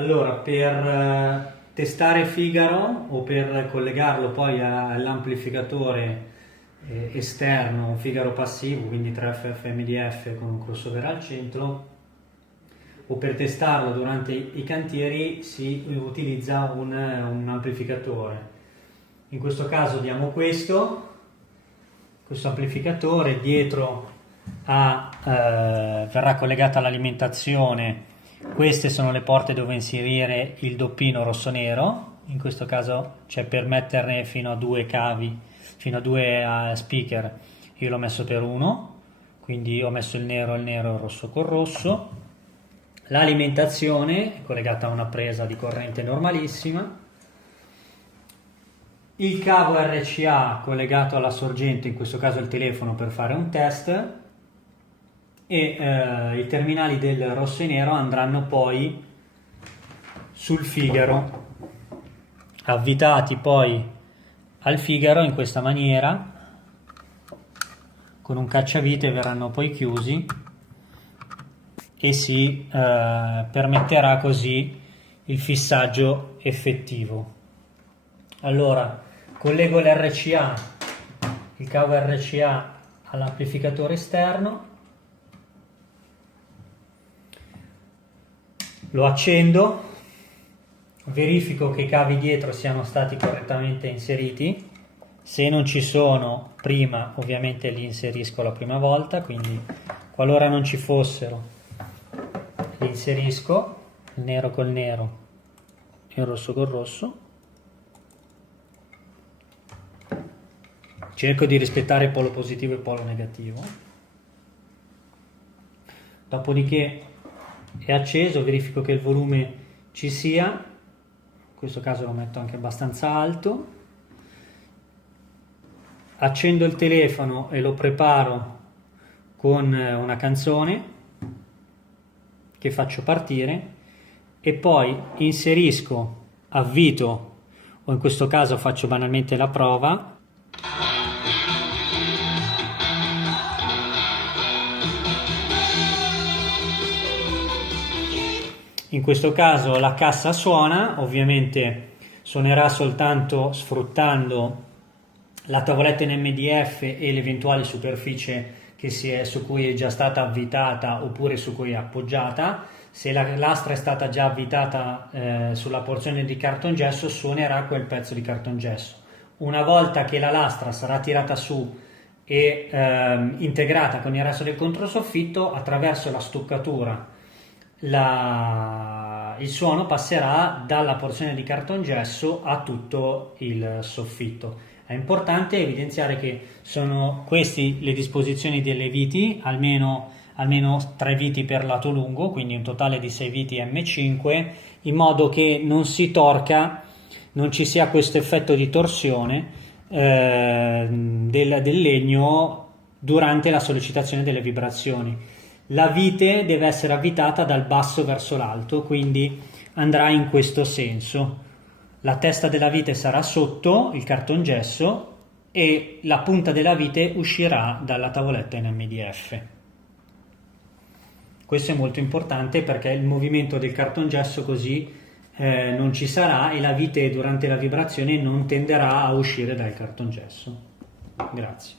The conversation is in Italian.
Allora, per testare Figaro o per collegarlo poi all'amplificatore esterno, un Figaro passivo, quindi 3FF MDF con un crossover al centro, o per testarlo durante i cantieri si utilizza un amplificatore. In questo caso diamo questo amplificatore, dietro verrà collegata all'alimentazione. Queste sono le porte dove inserire il doppino rosso-nero, in questo caso c'è per metterne fino a due cavi, fino a due speaker, io l'ho messo per uno, quindi ho messo il nero e il rosso col rosso. L'alimentazione è collegata a una presa di corrente normalissima, il cavo RCA collegato alla sorgente, in questo caso il telefono per fare un test, e i terminali del rosso e nero andranno poi sul Figaro, avvitati poi al Figaro in questa maniera, con un cacciavite verranno poi chiusi e si permetterà così il fissaggio effettivo. Allora, collego l'RCA, il cavo RCA all'amplificatore esterno, lo accendo, verifico che i cavi dietro siano stati correttamente inseriti. Se non ci sono prima, ovviamente li inserisco la prima volta, quindi qualora non ci fossero li inserisco, il nero col nero e il rosso col rosso. Cerco di rispettare il polo positivo e il polo negativo. Dopodiché è acceso, verifico che il volume ci sia, in questo caso lo metto anche abbastanza alto. Accendo il telefono e lo preparo con una canzone che faccio partire e poi inserisco, avvito, o in questo caso faccio banalmente la prova. In questo caso la cassa suona, ovviamente suonerà soltanto sfruttando la tavoletta in MDF e l'eventuale superficie su cui è già stata avvitata oppure su cui è appoggiata. Se la lastra è stata già avvitata sulla porzione di cartongesso, suonerà quel pezzo di cartongesso. Una volta che la lastra sarà tirata su e integrata con il resto del controsoffitto, attraverso la stuccatura il suono passerà dalla porzione di cartongesso a tutto il soffitto. È importante evidenziare che sono queste le disposizioni delle viti, almeno 3 viti per lato lungo, quindi un totale di 6 viti M5, in modo che non si torca, non ci sia questo effetto di torsione del legno durante la sollecitazione delle vibrazioni. La vite deve essere avvitata dal basso verso l'alto, quindi andrà in questo senso. La testa della vite sarà sotto il cartongesso e la punta della vite uscirà dalla tavoletta in MDF. Questo è molto importante perché il movimento del cartongesso così non ci sarà e la vite durante la vibrazione non tenderà a uscire dal cartongesso. Grazie.